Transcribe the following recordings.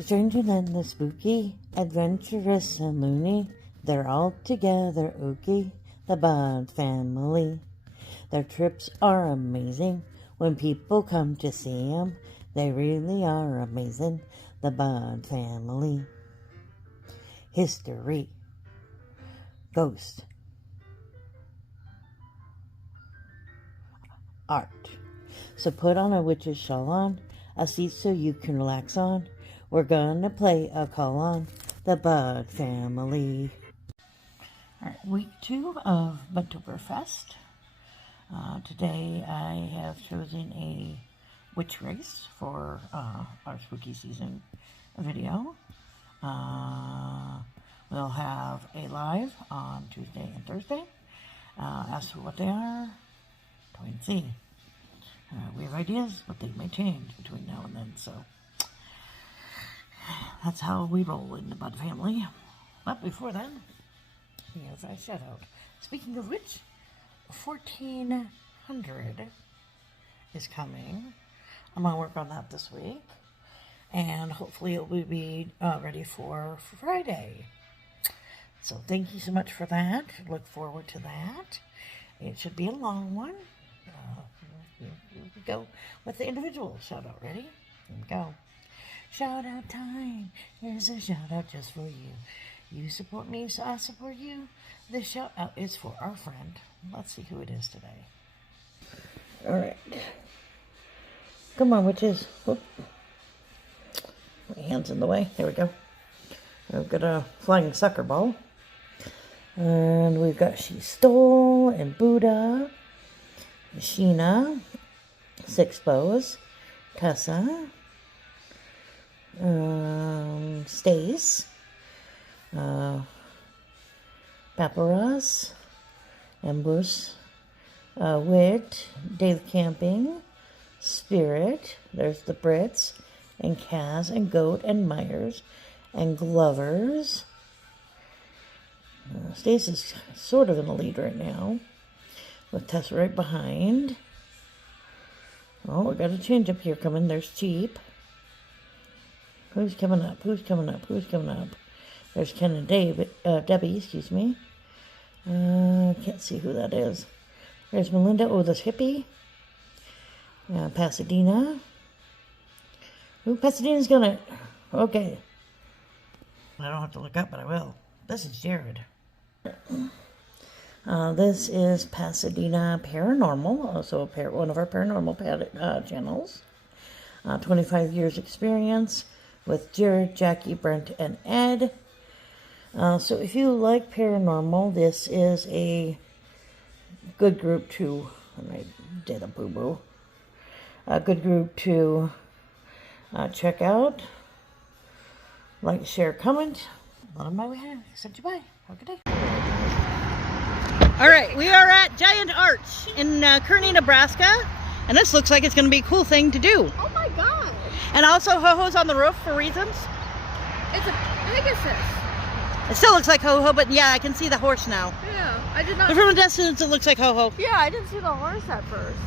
Strange and the spooky, adventurous and loony, they're all together ooky, the Bud family. Their trips are amazing when people come to see 'em. They really are amazing, the Bud family. History, ghost, art. So put on a witch's shawl on, a seat so you can relax on. We're gonna play a call on the Bud family. All right, week 2 of Budtoberfest. Today I have chosen a witch race for our spooky season video. We'll have a live on Tuesday and Thursday. As for what they are, wait and see. We have ideas, but they may change between now and then, so that's how we roll in the Bud family. But before then, here's a shout out. Speaking of which, 1400 is coming. I'm going to work on that this week, and hopefully it will be ready for Friday. So thank you so much for that. Look forward to that. It should be a long one. Here we go with the individual shout out. Ready? Here we go. Shout out time. Here's a shout out just for you. You support me, so I support you. This shout out is for our friend. Let's see who it is today. All right. Come on, witches. Whoop. My hand's in the way. There we go. I've got a flying soccer ball. And we've got She Stole and Buddha, Sheena, Six Bows, Tessa, Stace, Paparazz, Ambush, Wit, Dave Camping, Spirit, there's the Brits, and Kaz, and Goat, and Myers, and Glovers. Stace is sort of in the lead right now, with Tessa right behind. Oh, we got a change up here coming. There's Cheap. Who's coming up? Who's coming up? Who's coming up? There's Ken and Debbie, excuse me. Can't see who that is. There's Melinda. Oh, this hippie. Pasadena. Ooh, Pasadena's gonna... Okay. I don't have to look up, but I will. This is Jared. This is Pasadena Paranormal, also one of our paranormal channels. 25 years experience with Jared, Jackie, Brent, and Ed. So if you like paranormal, this is a good group to, and I did a boo-boo, a good group to check out. Like, share, comment. Let them know we have sent you by. Have a good day. All right, we are at Giant Arch in Kearney, Nebraska, and this looks like it's going to be a cool thing to do. Oh my god! And also Ho-Ho's on the roof for reasons. It's a Pegasus. It still looks like Ho-Ho, but yeah, I can see the horse now. Yeah, I did not. But from a distance, it looks like Ho-Ho. Yeah, I didn't see the horse at first.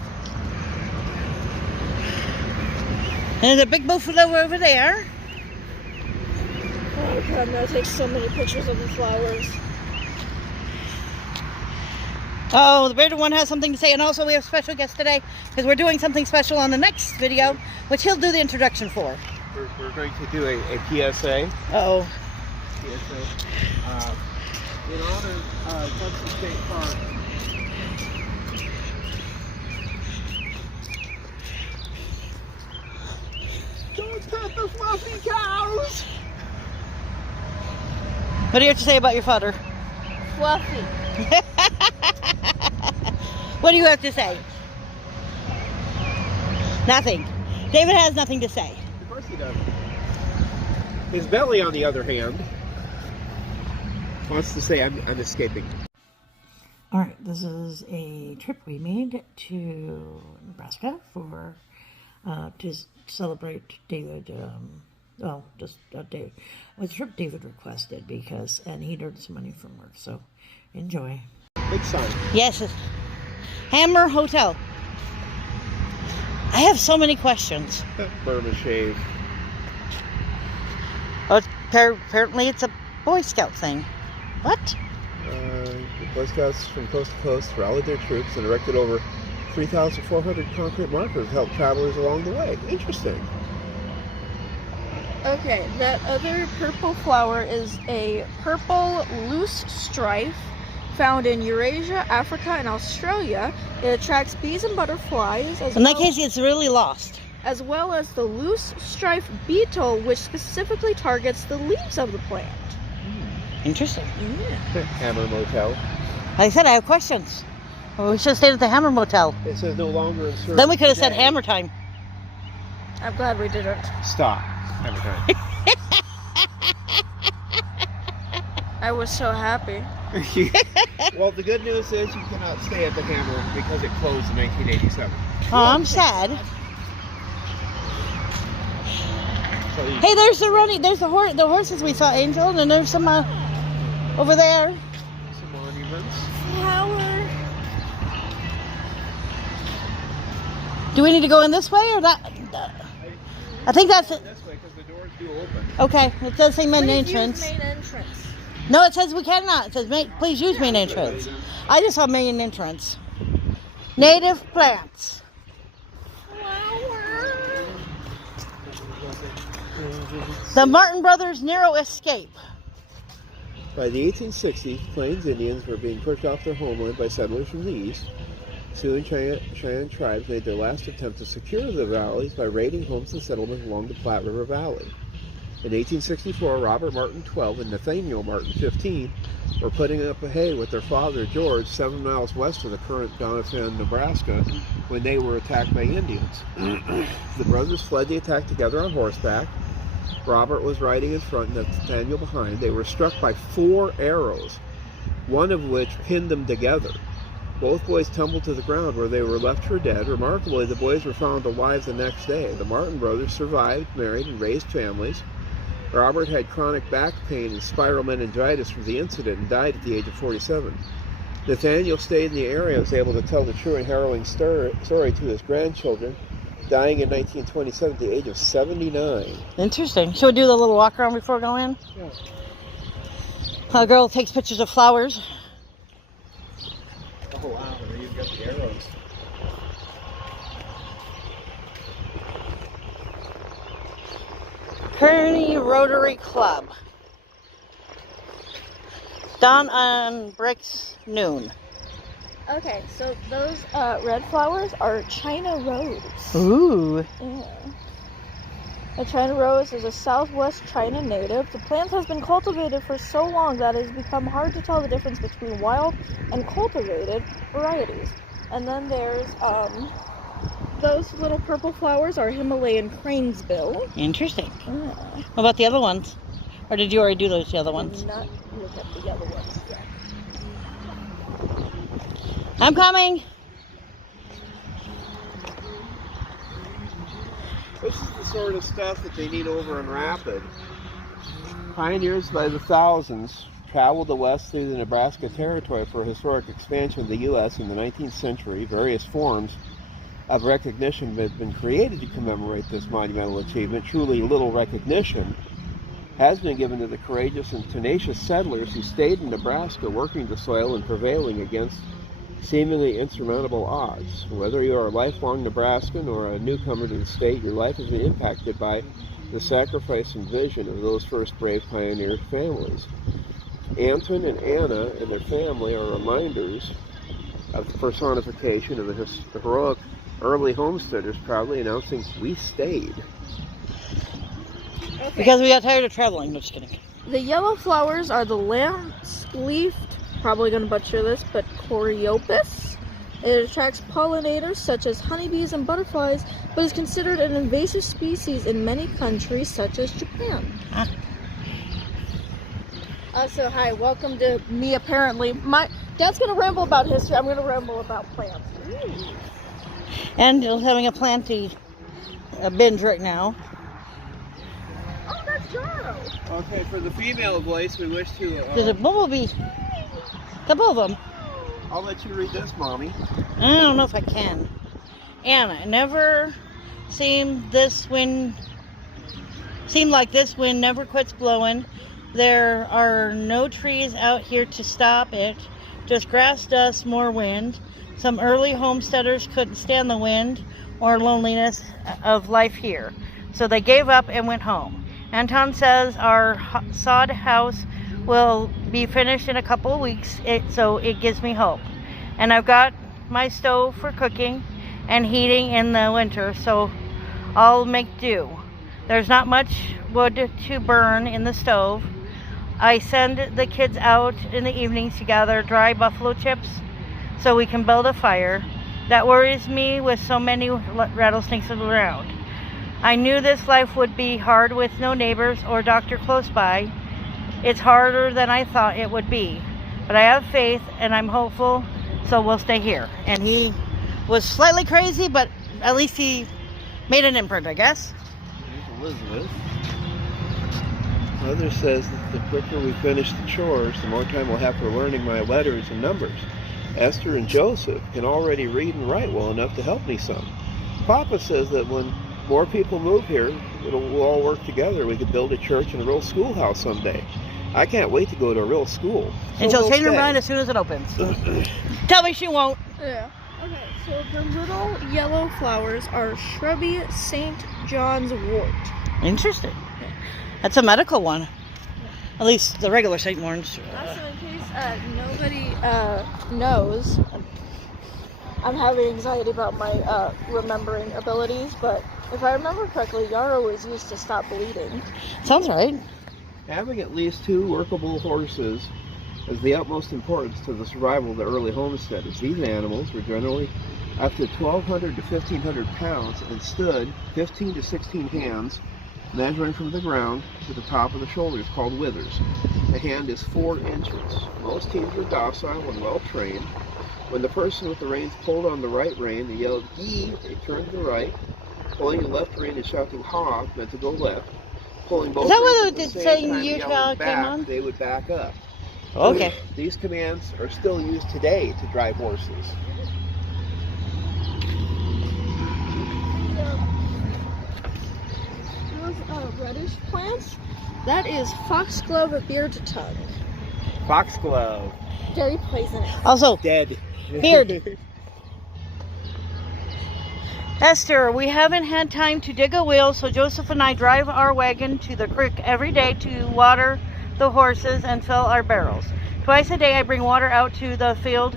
And there's a big buffalo over there. Oh god, I'm gonna take so many pictures of the flowers. Oh, the bearded one has something to say, and also we have a special guest today because we're doing something special on the next video, which he'll do the introduction for. We're going to do a PSA. Uh-oh. PSA. In honor of Hudson State Park. Don't pet the fluffy cows! What do you have to say about your father? Fluffy. What do you have to say? Nothing. David has nothing to say. Of course he does. His belly, on the other hand, wants to say, I'm escaping. All right, this is a trip we made to Nebraska for to celebrate David. David. It was a trip David requested and he'd earned some money from work. So, enjoy. Big sign. Yes, Hammer Hotel. I have so many questions. Burma shave. Oh, apparently it's a Boy Scout thing. What? The Boy Scouts from coast to coast rallied their troops and erected over 3,400 concrete markers to help travelers along the way. Interesting. Okay, that other purple flower is a purple loose strife found in Eurasia, Africa, and Australia. It attracts bees and butterflies, In that case, it's really lost. as well as the loose strife beetle, which specifically targets the leaves of the plant. Interesting. Hammer Motel. Like I said, I have questions. Well, we should have stayed at the Hammer Motel. It says no longer in service. Then we could have said today. Hammer Time. I'm glad we didn't. Stop. Hammer time. I was so happy. Well, the good news is you cannot stay at the Hammer because it closed in 1987. Oh, I'm sad. So you, Hey, there's the horses we saw, Angel, and then there's some over there. some monuments. Flower. Do we need to go in this way or that? I think that's it. This way because the doors do open. Okay, it does say main Please use entrance. main entrance. No, it says we cannot. It says please use main entrance. I just saw main entrance. Native plants. The Martin Brothers' narrow escape. By the 1860s, Plains Indians were being pushed off their homeland by settlers from the east. Soon, Cheyenne tribes made their last attempt to secure the valleys by raiding homes and settlements along the Platte River Valley. In 1864, Robert Martin, 12, and Nathaniel Martin, 15, were putting up a hay with their father, George, 7 miles west of the current Doniphan, Nebraska, when they were attacked by Indians. The brothers fled the attack together on horseback. Robert was riding in front and Nathaniel behind. They were struck by 4 arrows, one of which pinned them together. Both boys tumbled to the ground where they were left for dead. Remarkably, the boys were found alive the next day. The Martin brothers survived, married, and raised families. Robert had chronic back pain and spiral meningitis from the incident and died at the age of 47. Nathaniel stayed in the area and was able to tell the true and harrowing story to his grandchildren, dying in 1927 at the age of 79. Interesting. Should we do the little walk around before we go in? Yeah. A girl takes pictures of flowers. Oh, wow. There you've got the arrows. Kearney Rotary Club. Dawn on Bricks noon. Okay, so those red flowers are China Rose. Ooh. Yeah. A China Rose is a southwest China native. The plant has been cultivated for so long that it has become hard to tell the difference between wild and cultivated varieties. And then there's those little purple flowers are Himalayan cranesbill. Interesting. Yeah. What about the other ones? Or did you already do those, the other ones? Did not look at the other ones yet. I'm coming. This is the sort of stuff that they need over in Rapid. Pioneers by the thousands traveled the west through the Nebraska Territory for historic expansion of the U.S. in the 19th century. Various forms of recognition have been created to commemorate this monumental achievement. Truly little recognition has been given to the courageous and tenacious settlers who stayed in Nebraska, working the soil and prevailing against seemingly insurmountable odds. Whether you are a lifelong Nebraskan or a newcomer to the state, your life has been impacted by the sacrifice and vision of those first brave pioneer families. Anton and Anna and their family are reminders of the personification of the heroic early homesteaders, proudly announcing, "We stayed." Okay. Because we got tired of traveling. No, just kidding. The yellow flowers are the lance-leafed, probably going to butcher this, but Coreopus. It attracts pollinators such as honeybees and butterflies, but is considered an invasive species in many countries such as Japan. So hi, welcome to me apparently. My Dad's going to ramble about history, I'm going to ramble about plants. And we're having a planty binge right now. Oh, that's Jaro. Okay, for the female voice, we wish to... There's a bumblebee. Couple of them. I'll let you read this, Mommy. I don't know if I can. Anna, it never seemed this seem like this wind never quits blowing. There are no trees out here to stop it, just grass, dust, more wind. Some early homesteaders couldn't stand the wind or loneliness of life here, so they gave up and went home. Anton says our sod house will be finished in a couple of weeks, so it gives me hope. And I've got my stove for cooking and heating in the winter, so I'll make do. There's not much wood to burn in the stove. I send the kids out in the evenings to gather dry buffalo chips so we can build a fire. That worries me with so many rattlesnakes around. I knew this life would be hard with no neighbors or doctor close by. It's harder than I thought it would be. But I have faith and I'm hopeful, so we'll stay here. And he was slightly crazy, but at least he made an imprint, I guess. Here's Elizabeth. Mother says that the quicker we finish the chores, the more time we'll have for learning my letters and numbers. Esther and Joseph can already read and write well enough to help me some. Papa says that when more people move here, we'll all work together. We could build a church and a real schoolhouse someday. I can't wait to go to a real school. And she'll change her mind as soon as it opens. Tell me she won't. Yeah. Okay, so the little yellow flowers are shrubby St. John's wort. Interesting. That's a medical one. At least the regular St. Lawrence. Also, in case nobody knows, I'm having anxiety about my remembering abilities, but if I remember correctly, yarrow is used to stop bleeding. Sounds right. Having at least 2 workable horses is the utmost importance to the survival of the early homesteaders. These animals were generally up to 1,200 to 1,500 pounds and stood 15 to 16 hands, measuring from the ground to the top of the shoulders, called withers. The hand is 4 inches. Most teams were docile and well trained. When the person with the reins pulled on the right rein, they yelled "Yee," they turned to the right. Pulling the left rein and shouting "Ha" meant to go left. Pulling both Is that reins what at the the same saying time you yelling came back, on? they would back up. Okay. These commands are still used today to drive horses. Those reddish plants, that is foxglove beard tongue. Foxglove. Very poisonous. Also, Dead. beard. Esther, we haven't had time to dig a wheel, so Joseph and I drive our wagon to the creek every day to water the horses and fill our barrels. Twice a day I bring water out to the field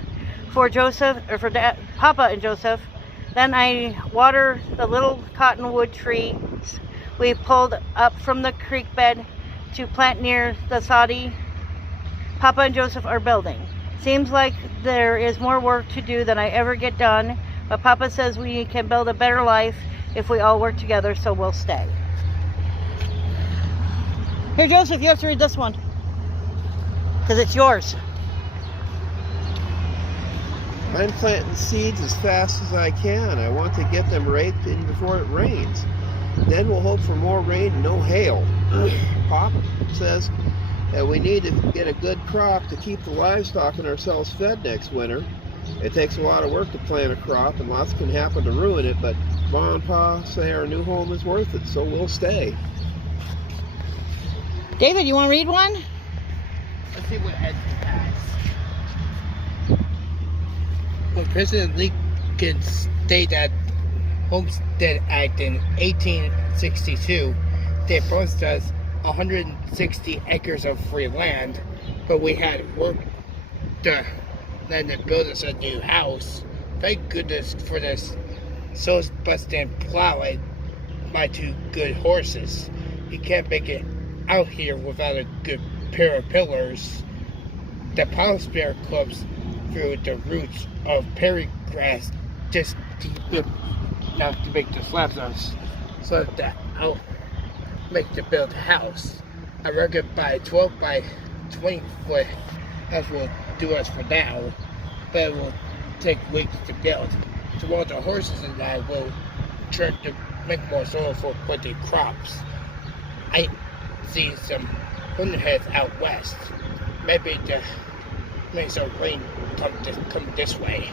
for Joseph, or for Papa and Joseph. Then I water the little cottonwood trees we pulled up from the creek bed to plant near the soddy Papa and Joseph are building. Seems like there is more work to do than I ever get done, but Papa says we can build a better life if we all work together, so we'll stay. Here, Joseph, you have to read this one, because it's yours. I'm planting seeds as fast as I can. I want to get them raked in before it rains. Then we'll hope for more rain and no hail. Papa says that we need to get a good crop to keep the livestock and ourselves fed next winter. It takes a lot of work to plant a crop, and lots can happen to ruin it, but Ma and Pa say our new home is worth it, so we'll stay. David, you want to read one? Let's see what Ed has. When President Lincoln stated that Homestead Act in 1862, they promised us 160 acres of free land, but we had work to then to build us a new house. Thank goodness for this so busting plow and my 2 good horses. You can't make it out here without a good pair of pillars. The plow spear clubs through the roots of prairie grass just deep enough to make the slabs on, so that I'll make to build a house. I reckon by 12 by 20 foot house will do us for now, but it will take weeks to build. So while the horses and I will try to make more soil for planting crops. I see some windheads out west. Maybe to make some rain come this way.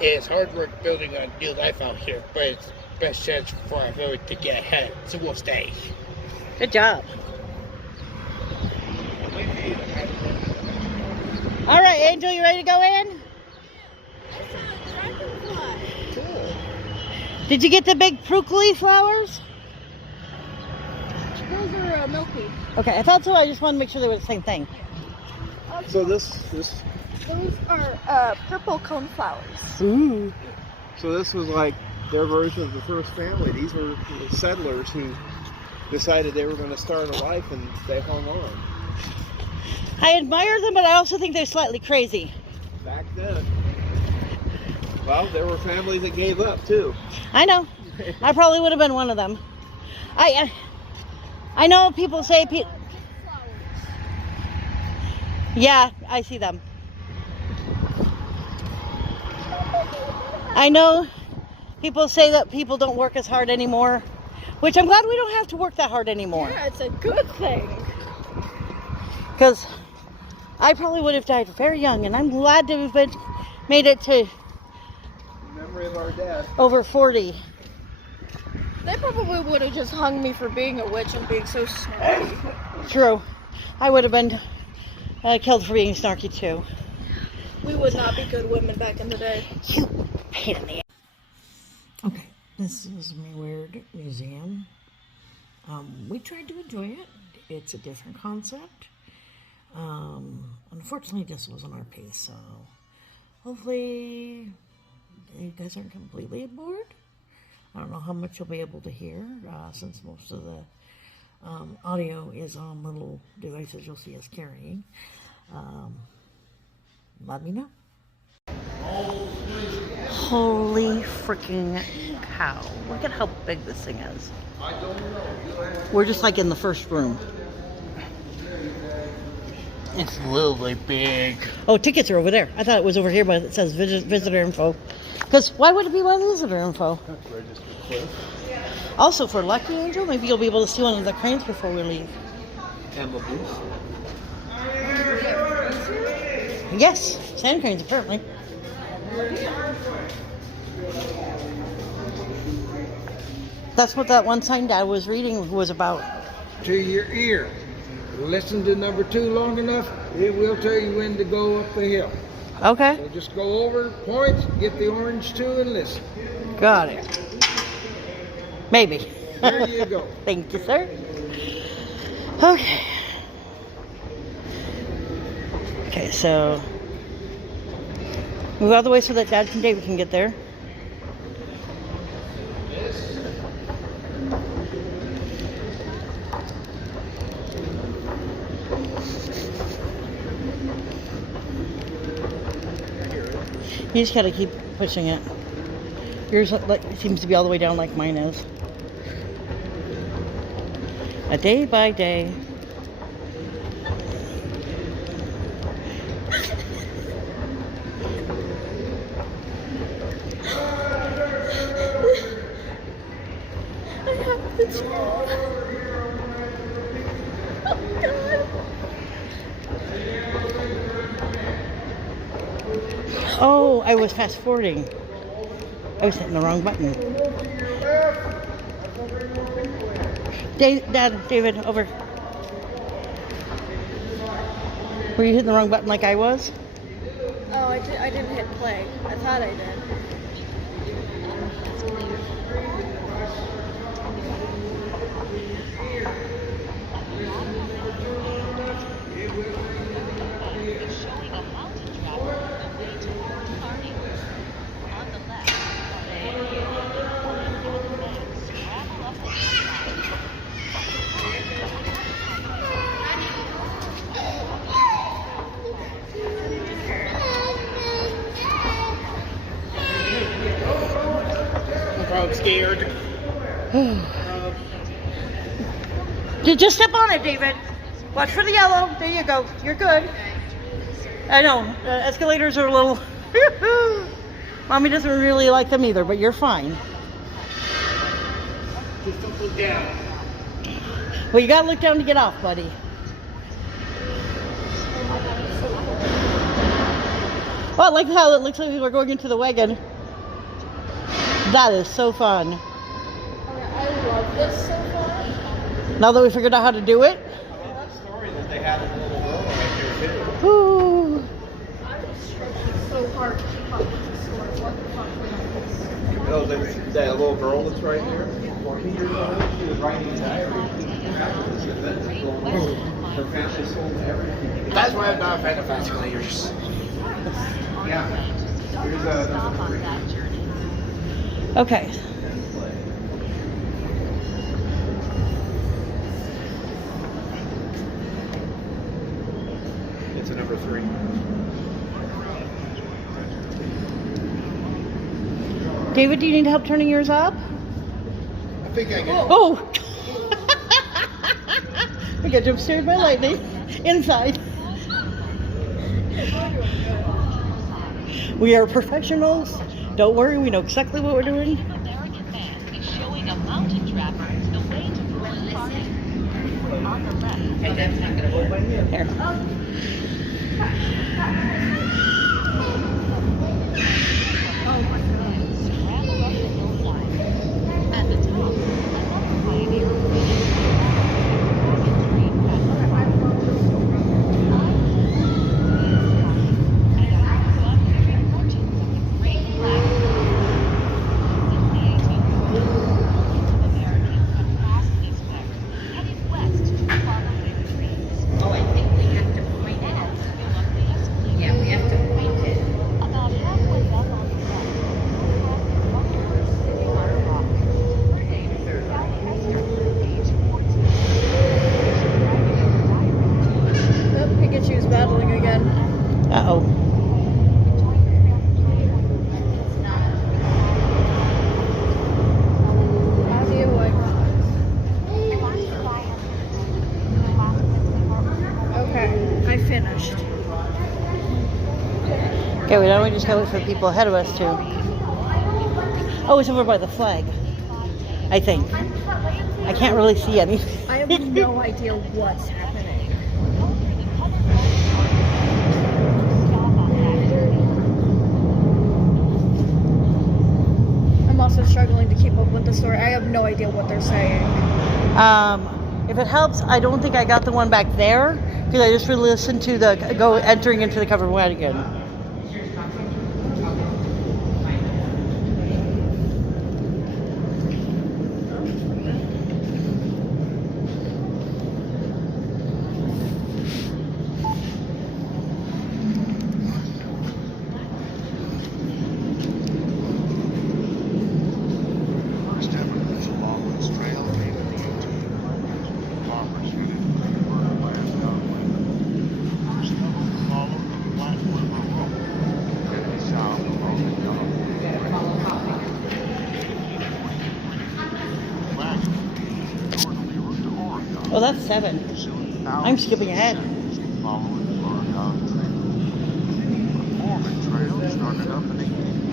It's hard work building a new life out here, but it's best chance for our village to get ahead, so we'll stay. Good job. All right, Angel, you ready to go in? Did you get the big fructily flowers? Those are milky. Okay, I thought so. I just wanted to make sure they were the same thing. So this Those are purple cone flowers. Ooh. so this was like their version of the first family. These were the settlers who decided they were going to start a life, and they hung on. I admire them, but I also think they're slightly crazy. Back then, well, there were families that gave up too. I know. I probably would have been one of them. I know people say... Yeah, I see them. I know people say that people don't work as hard anymore, which I'm glad we don't have to work that hard anymore. Yeah, it's a good thing. Because I probably would have died very young, and I'm glad to have made it to Memory of our death. over 40. They probably would have just hung me for being a witch and being so snarky. True. I would have been killed for being snarky too. We would not be good women back in the day. You pain in the ass. Okay, this is my weird museum. We tried to enjoy it. It's a different concept. Unfortunately, this wasn't our pace, so hopefully you guys aren't completely bored. I don't know how much you'll be able to hear, since most of the audio is on little devices you'll see us carrying. Let me know. Holy freaking cow. Look at how big this thing is. We're just like in the first room. It's literally big. Oh, tickets are over there. I thought it was over here, but it says visitor info. Because why would it be one of the visitor info? Also, for Lucky Angel, maybe you'll be able to see one of the cranes before we leave. Emma Booth. Yes, sand cranes apparently. That's what that one sign Dad was reading was about. To your ear. Listen to number 2 long enough, it will tell you when to go up the hill. Okay, So just go over, point, get the orange 2 and listen. got it. Maybe. There you go. Thank you, sir. Okay. Okay, so move out of the way so that Dad and David can get there. You just gotta keep pushing it. Yours seems to be all the way down like mine is. A day by day. Oh, I was fast forwarding. I was hitting the wrong button. Dad, David, over. Were you hitting the wrong button like I was? Oh, I didn't hit play. I thought I did. I'm scared. Just step on it, David. Watch for the yellow. There you go. You're good. I know. Escalators are a little... Mommy doesn't really like them either, but you're fine. Just don't look down. Well, you gotta look down to get off, buddy. Well, I like how it looks like we're going into the wagon. That is so fun. I love this so far. Now that we figured out how to do it. That story that they had a little girl right here too. Ooh. So hard to keep up with the store. What the fuck was Oh, that little girl that's right here. 14 years old. She was writing a diary. Her family sold everything. That's why I'm not a fan of fast players. Yeah. Here's number 3. Okay. It's a number 3. David, do you need help turning yours up? I think I can. Oh! I got jump scared by lightning. Inside. We are professionals. Don't worry, we know exactly what we're doing. American man is showing a mountain trapper the way to Berlin Park. On the left. And that's not going to go by here. Here. Scramble up the hillside. At the top, another pioneer Pikachu's battling again. Uh-oh. How do you like? Okay, I finished. Okay, we don't just gotta wait for the people ahead of us to. Oh, it's over by the flag. I think. I can't really see anything. I have no idea what's happening. I'm also struggling to keep up with the story. I have no idea what they're saying. If it helps, I don't think I got the one back there because I just listened to the entering into the covered wagon. First evidence along this trail came in the 1800s. Farmers headed for the land Archway. First settlers followed the Platte River Road, heading south along the California Trail. Wagon, northerly route to Oregon. Oh, that's 7. Soon I'm skipping ahead. following the Oregon Trail. The Mormon Trail started up in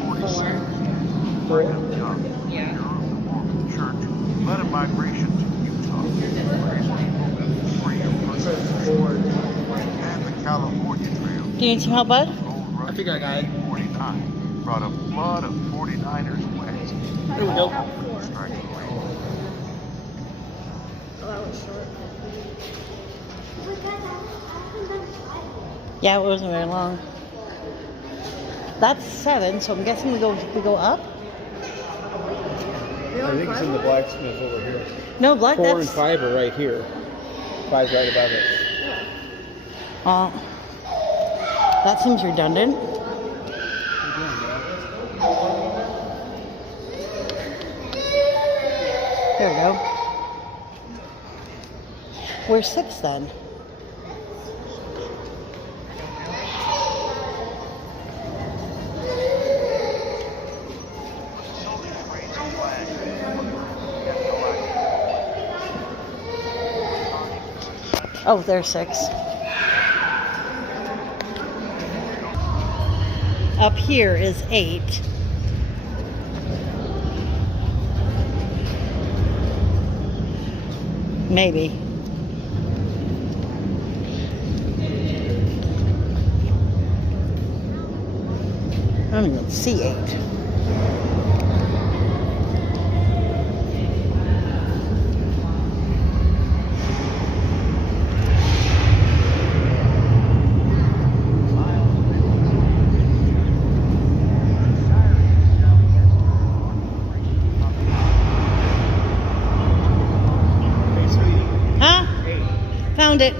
1846. Brigham Young, leader of the Mormon Church, led a migration to Utah, raising people free of persecution. And the California Trail, Do you need some help, bud? Gold Rush I think I got it. 49, brought a flood of 49ers west. There we go. Striking range. Oh, that was short. Yeah, it wasn't very long. That's 7, so I'm guessing we go up. I think it's in the blacksmith over here. No, black. 4 and That's 5 are right here. 5's right above it. That seems redundant. There we go. Where's 6 then? Oh, there's 6. Up here is 8. Maybe. I don't even see 8. found it.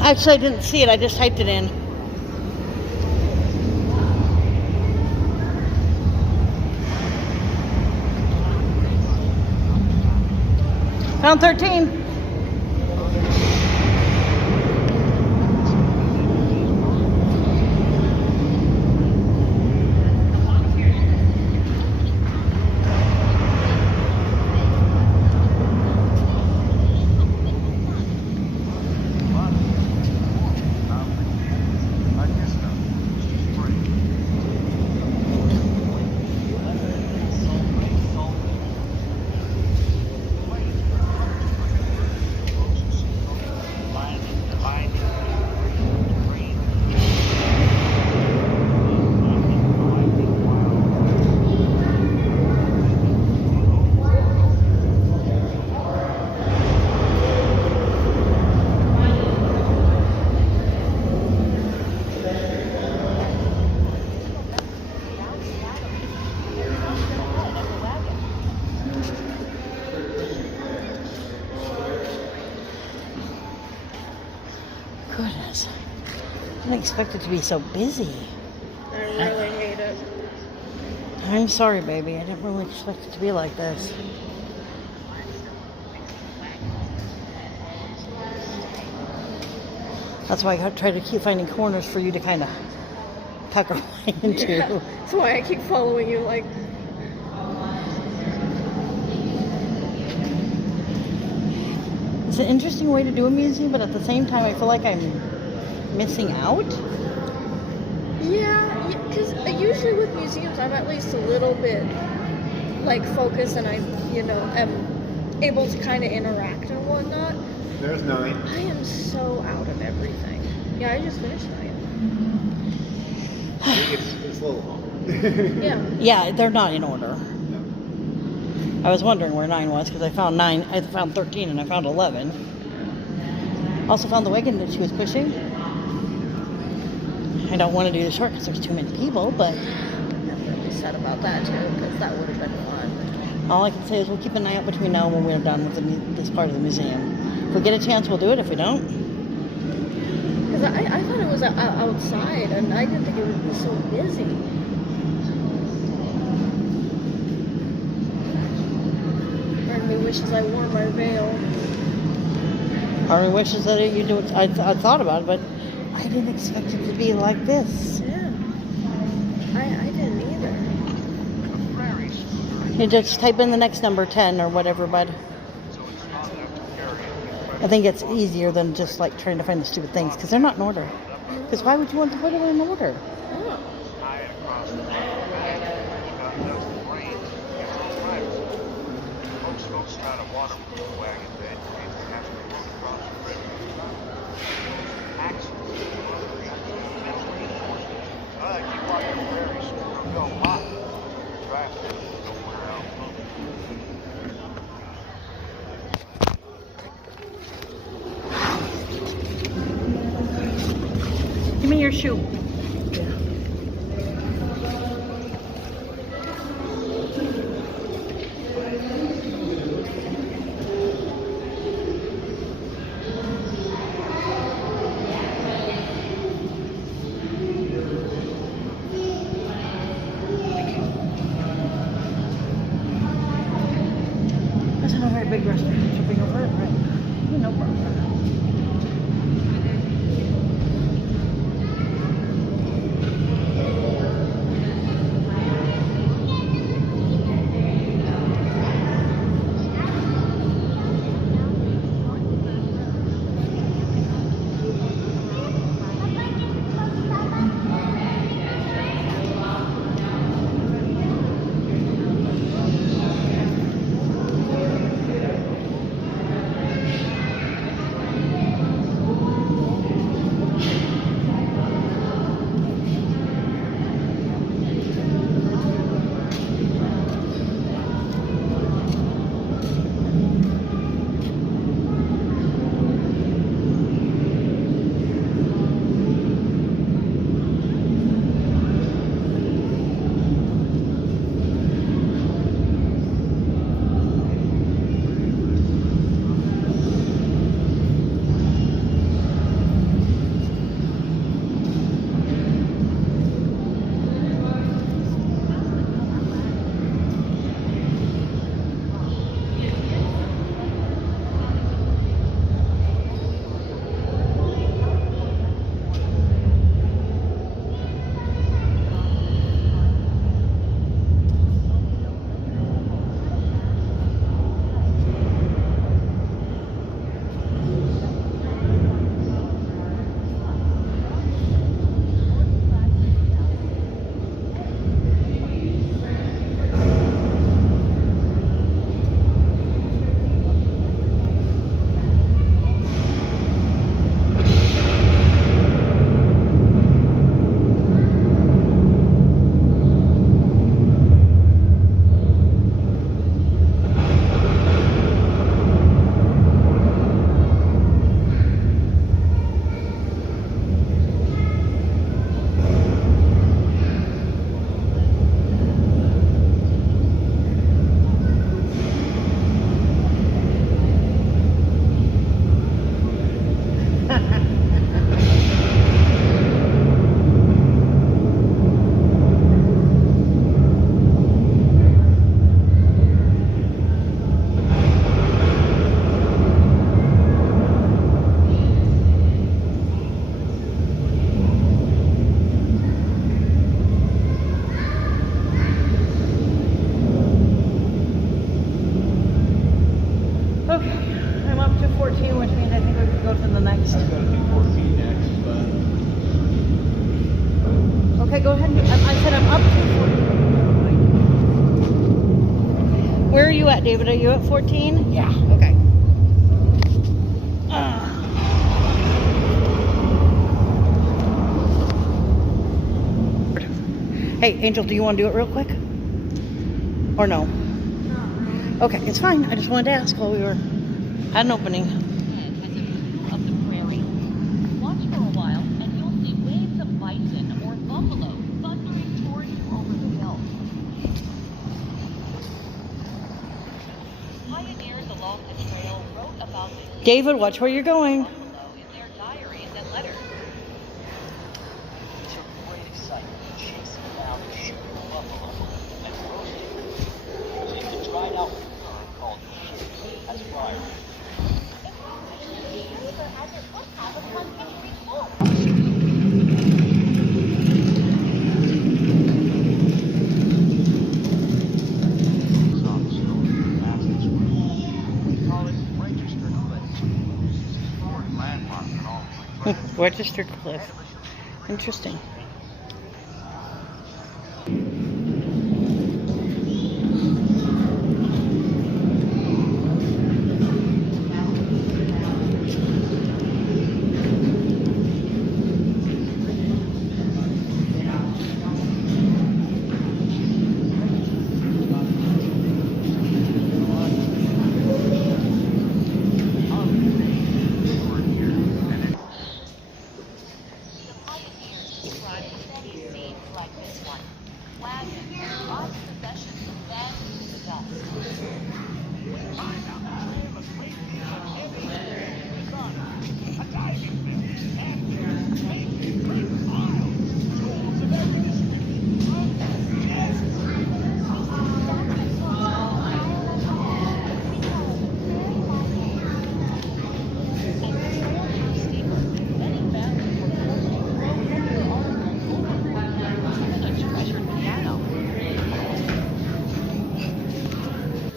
Actually, I didn't see it. I just typed it in. Found 13. Goodness. I didn't expect it to be so busy. I really hate it. I'm sorry, baby. I didn't really expect it to be like this. That's why I try to keep finding corners for you to kind of pucker into. Yeah, that's why I keep following you, like... It's an interesting way to do a museum, but at the same time, I feel like I'm missing out. Yeah, because usually with museums, I'm at least a little bit, like, focused, and I, am able to kind of interact and whatnot. There's 9. I am so out of everything. Yeah, I just finished 9. It's a little long. Yeah. Yeah, they're not in order. I was wondering where 9 was because I found 13 and I found 11. Also found the wagon that she was pushing. I don't want to do the short because there's too many people, but I'm really sad about that too, because that would have been fun. all I can say is we'll keep an eye out between now and when we're done with this part of the museum. If we get a chance, we'll do it. If we don't, Because I thought it was outside, and I didn't think it would be so busy. Part of me wishes I wore my veil. part of me wishes that you do. I thought about it, but I didn't expect it to be like this. Yeah. I didn't either. You just type in the next number, 10 or whatever, bud. I think it's easier than just like trying to find the stupid things because they're not in order. Because why would you want to put them in order? Oh. Give me your shoe. That's not a very big restaurant. Tripping over it, right? No problem. fast. I was going to do 14 next, but Okay, go ahead. I said I'm up to 14. Where are you at, David? Are you at 14? Yeah. Okay. Hey, Angel, do you want to do it real quick? Or no? Okay, it's fine. I just wanted to ask while we were at an opening. Has a view of the prairie. Watch for a while, and you'll see waves of bison or buffalo thundering toward you over the hill. Pioneers along the trail wrote about this David, watch where you're going. buffalo in their diaries and letters. It's a great excitement chasing down the shooting buffalo and roasting it using the dried out liquor called heat as fire. We call it registered cliffs. This is an important landmark in all of my Registered cliff. Interesting. The pioneers described many scenes like this one. Wagons, lost possessions, and the dust.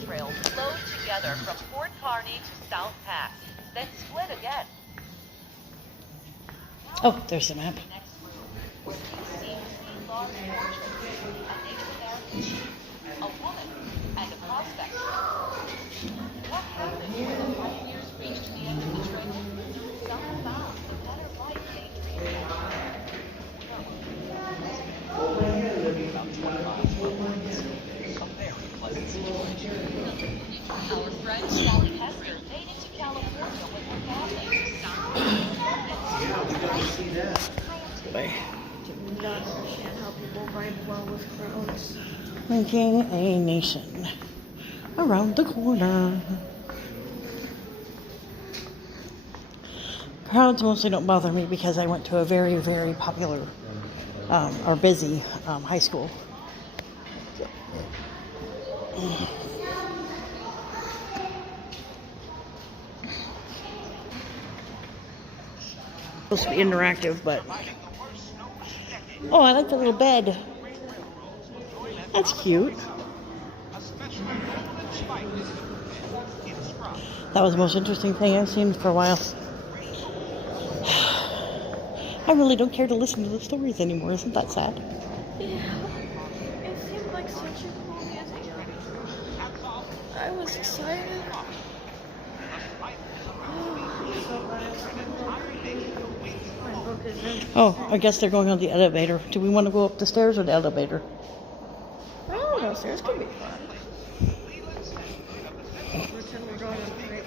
Trail flowed together from Fort Kearny to South Pass, then split again. Oh, there's the map. Next room, where you see three large portraits, a Native American chief, a woman, and a prospector. What happened when the pioneers reached the end of the trail? Some found the better life they dreamed of. About 20 miles from Lawrence. A very pleasant situation. Our friend Sally Hester made it to California with her family. Do not understand how people vibe well with crowds. Making a nation around the corner. Crowds mostly don't bother me because I went to a very, very popular or busy high school. Supposed to be interactive, but oh, I like the little bed. That's cute. That was the most interesting thing I've seen for a while. I really don't care to listen to the stories anymore. Isn't that sad? Yeah, it seemed like such a cool museum. I was excited. Oh, I guess they're going on the elevator. Do we want to go up the stairs or the elevator? I don't know, stairs can be fun. Pretend we're going on a break.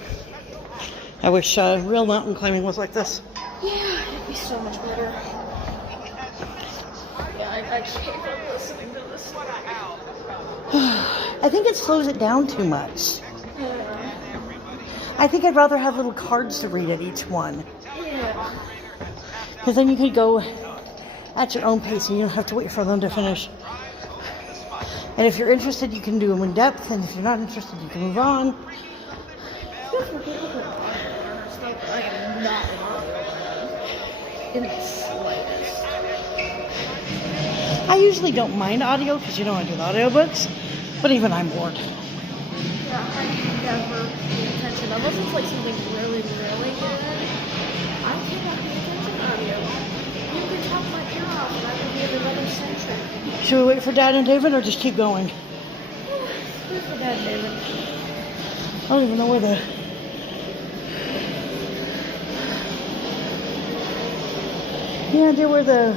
I wish real mountain climbing was like this. Yeah, it'd be so much better. Yeah, I can't from listening to this. I think it slows it down too much. I think I'd rather have little cards to read at each one. Yeah. Because then you could go at your own pace and you don't have to wait for them to finish. And if you're interested, you can do them in depth. And if you're not interested, you can move on. I am not in the slightest. I usually don't mind audio because you know I do the audiobooks. But even I'm bored. Yeah, I never pay attention unless it's like something really, really good. I Should we wait for Dad and David or just keep going? Wait for Dad, David. I don't even know where the... Any idea where the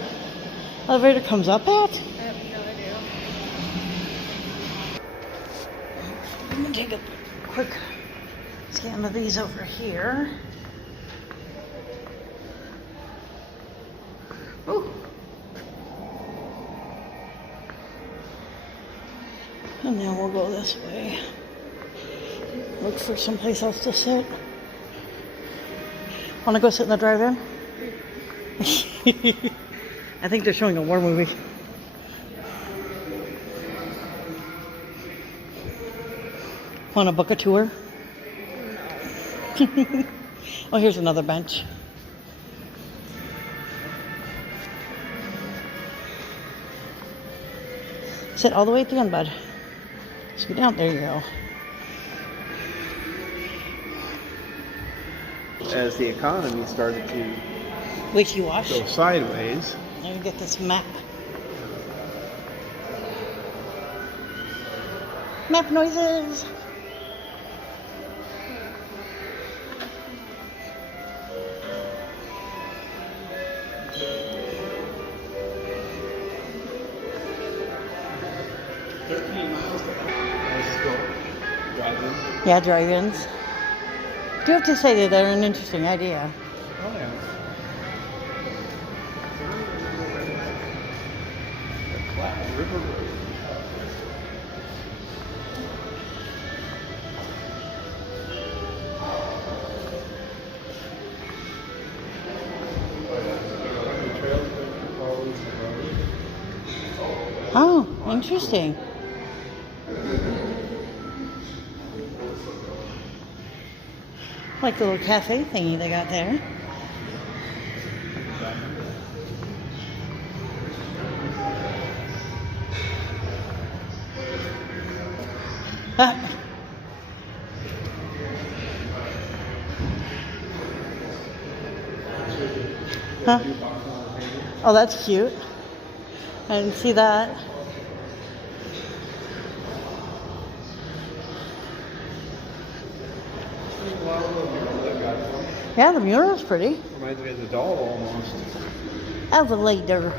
elevator comes up at? I have no idea. I'm gonna take a quick scan of these over here. Ooh. And then we'll go this way. Look for someplace else to sit. Wanna go sit in the drive-in? I think they're showing a war movie. Want to book a tour? No. Oh, here's another bench. Sit all the way at the end, bud. Scoot down. There you go. As the economy started to Wishy-wash. go sideways, Let me get this map. Map noises. Yeah, drive-ins. Do you have to say that they're an interesting idea? Oh, yeah. The Platte River Road. Oh, interesting. Like the little cafe thingy they got there. Ah. Huh? Oh, that's cute. I didn't see that. Yeah, the mural's pretty. Reminds me of the doll almost. Elevator.